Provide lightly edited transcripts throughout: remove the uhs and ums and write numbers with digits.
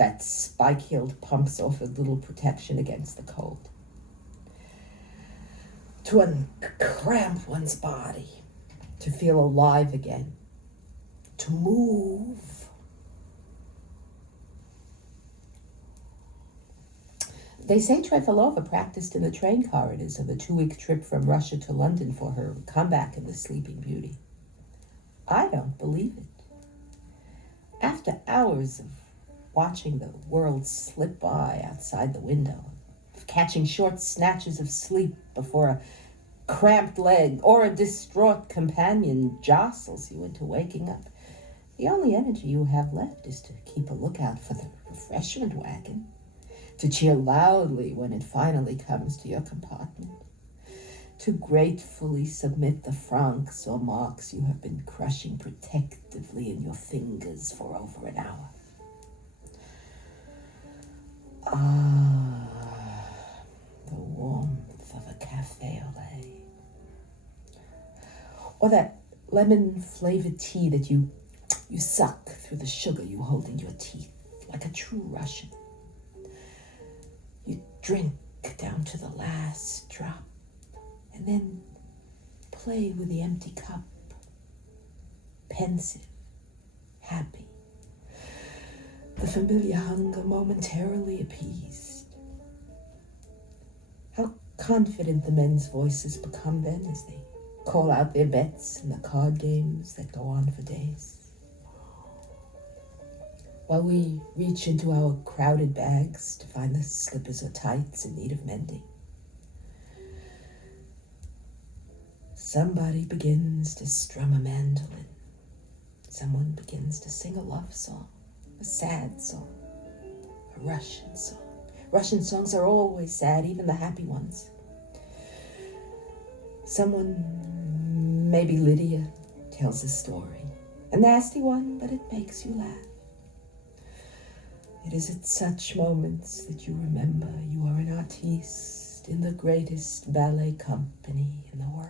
That spike-heeled pumps offered little protection against the cold. To uncramp one's body, to feel alive again, to move. They say Trefilova practiced in the train corridors of the 2-week trip from Russia to London for her comeback in The Sleeping Beauty. I don't believe it. After hours of watching the world slip by outside the window, of catching short snatches of sleep before a cramped leg or a distraught companion jostles you into waking up, the only energy you have left is to keep a lookout for the refreshment wagon, to cheer loudly when it finally comes to your compartment, to gratefully submit the francs or marks you have been crushing protectively in your fingers for over an hour. Ah, the warmth of a cafe au lait. Or that lemon-flavored tea that you suck through the sugar you hold in your teeth, like a true Russian. You drink down to the last drop, and then play with the empty cup, pensive, happy, the familiar hunger momentarily appeased. How confident the men's voices become then as they call out their bets in the card games that go on for days. While we reach into our crowded bags to find the slippers or tights in need of mending. Somebody begins to strum a mandolin. Someone begins to sing a love song, a sad song, a Russian song. Russian songs are always sad, even the happy ones. Someone, maybe Lydia, tells a story. A nasty one, but it makes you laugh. It is at such moments that you remember you are an artiste in the greatest ballet company in the world.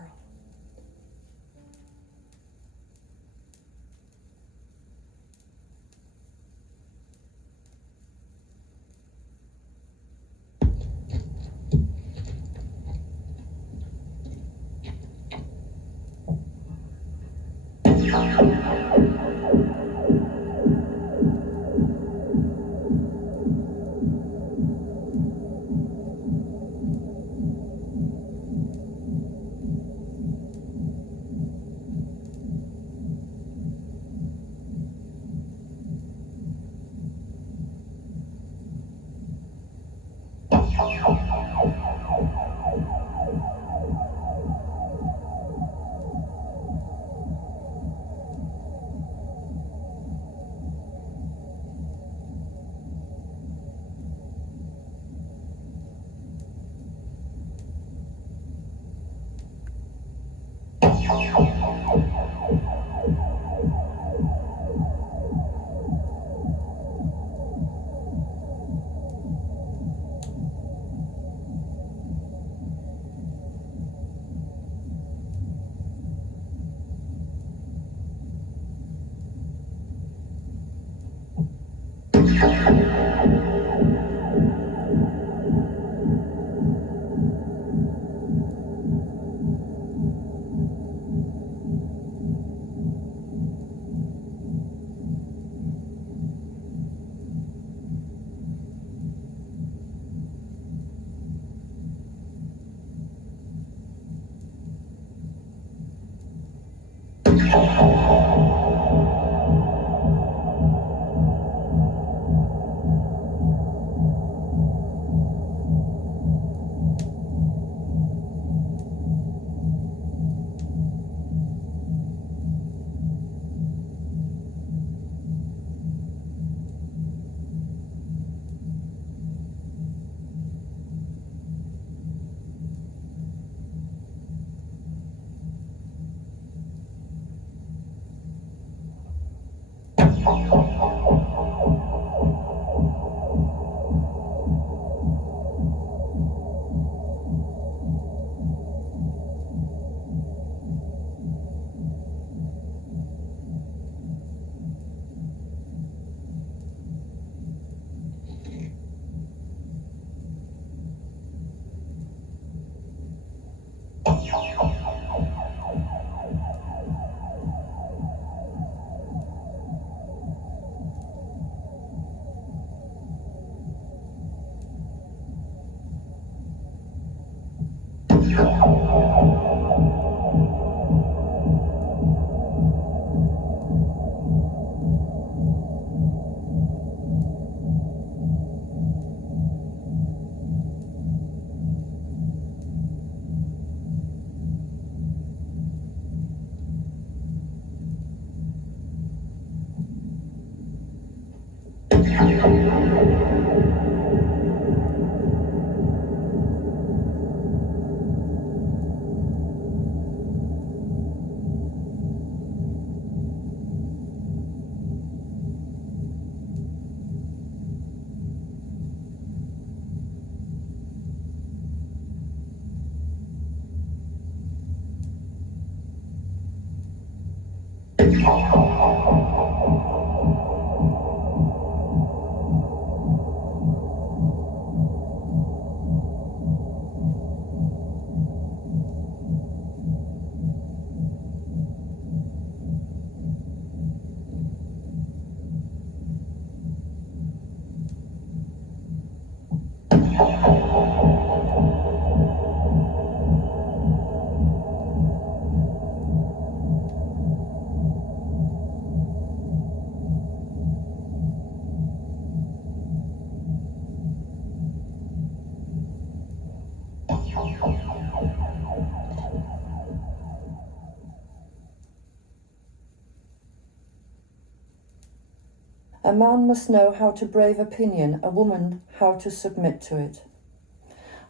A man must know how to brave opinion, a woman how to submit to it.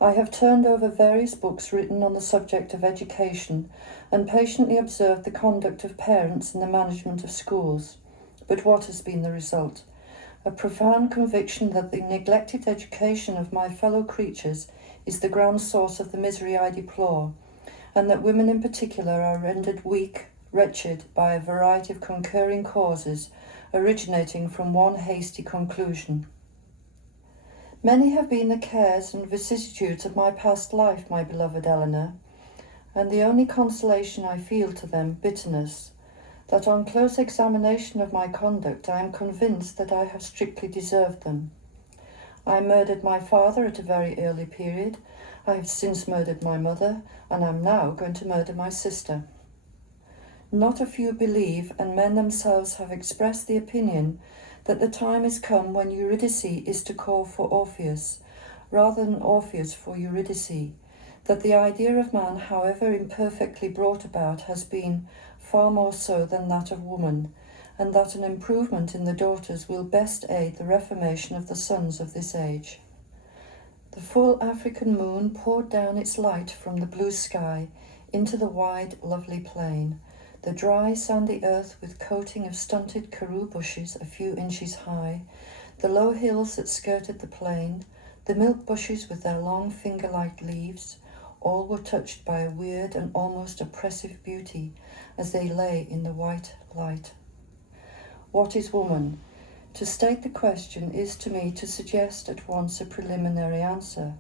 I have turned over various books written on the subject of education and patiently observed the conduct of parents in the management of schools. But what has been the result? A profound conviction that the neglected education of my fellow creatures is the ground source of the misery I deplore, and that women in particular are rendered weak, wretched by a variety of concurring causes originating from one hasty conclusion. Many have been the cares and vicissitudes of my past life, my beloved Eleanor, and the only consolation I feel to them bitterness, that on close examination of my conduct I am convinced that I have strictly deserved them. I murdered my father at a very early period, I have since murdered my mother, and am now going to murder my sister. Not a few believe, and men themselves have expressed the opinion, that the time is come when Eurydice is to call for Orpheus, rather than Orpheus for Eurydice, that the idea of man, however imperfectly brought about, has been far more so than that of woman, and that an improvement in the daughters will best aid the reformation of the sons of this age. The full African moon poured down its light from the blue sky into the wide, lovely plain, the dry, sandy earth with coating of stunted karoo bushes a few inches high, the low hills that skirted the plain, the milk bushes with their long finger-like leaves, all were touched by a weird and almost oppressive beauty as they lay in the white light. What is woman? To state the question is to me to suggest at once a preliminary answer.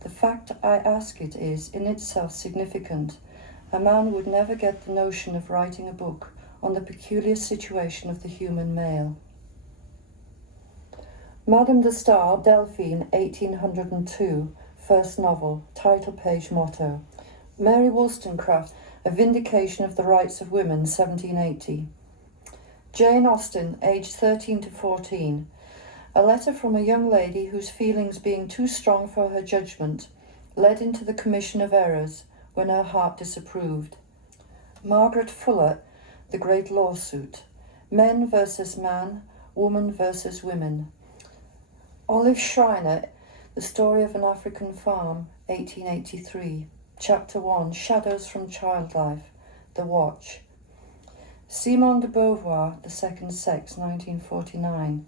The fact I ask it is in itself significant. A man would never get the notion of writing a book on the peculiar situation of the human male. Madame de Stael, Delphine, 1802, first novel, title page motto. Mary Wollstonecraft, A Vindication of the Rights of Women, 1780. Jane Austen, aged 13 to 14. A letter from a young lady whose feelings being too strong for her judgment led into the commission of errors when her heart disapproved. Margaret Fuller, The Great Lawsuit. Men versus man, woman versus women. Olive Schreiner, The Story of an African Farm, 1883. Chapter 1, Shadows from Child Life, The Watch. Simone de Beauvoir, The Second Sex, 1949.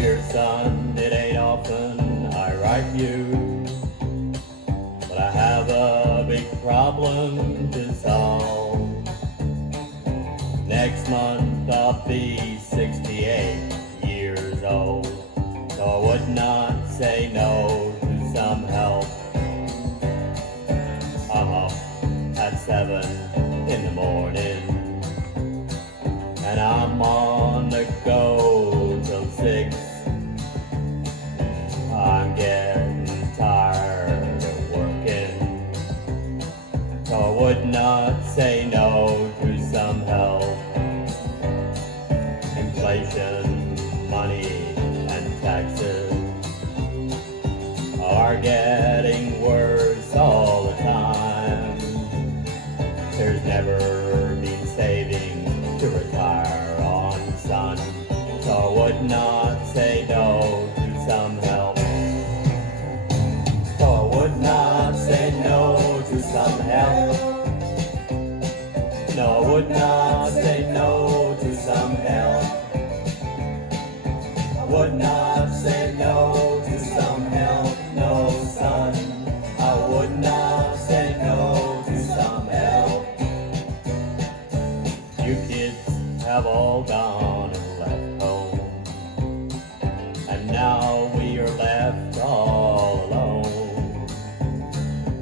Dear son, it ain't often I write you, but I have a Next month I'll be 68 years old, so I would not say no to some help. I'm up at 7 in the morning, and I'm on the go till 6. I'm getting tired of working, so I would not say no to some help. Inflation, money, and taxes are getting worse all the time. There's never been savings to retire on, son, so I would not say no to some help. So I would not say no to some help. No, I would not say no to some help. I would not say no to some help, no son. I would not say no to some help. You kids have all gone and left home, and now we are left all alone.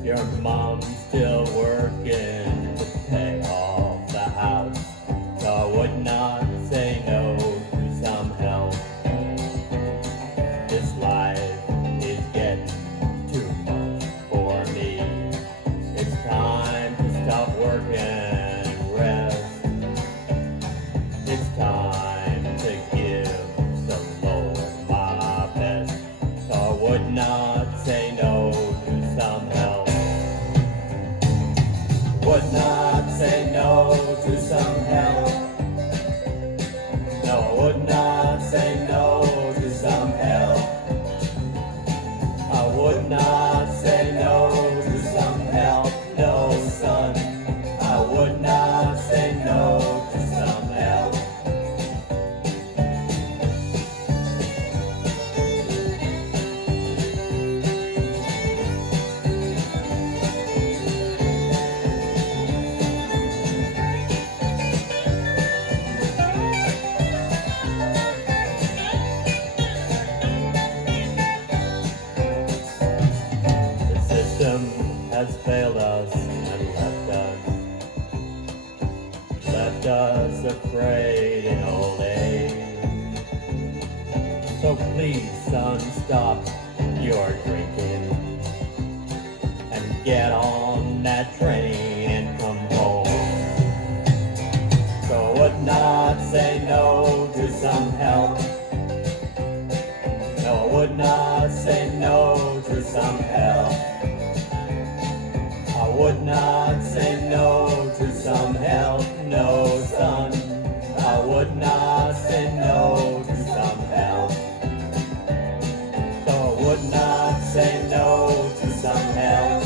Your mom's still working to pay off the house, so I would not say no to some help. This life is getting too much for me. It's time to stop working and rest. It's time to give the Lord my best, so I would not say no to some help. Would not say no to some help. No, I would not say no to some help. I would not say no to some help, no son. I would not say no to some help. Has failed us and left us afraid in old age. So please, son, stop your drinking and get on that train and come home. So I would not say no to some help. No, I would not say no to some help. I would not say no to some help, no son. I would not say no to some help. So I would not say no to some help.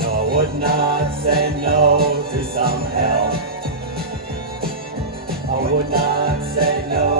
No, I would not say no to some help. I would not say no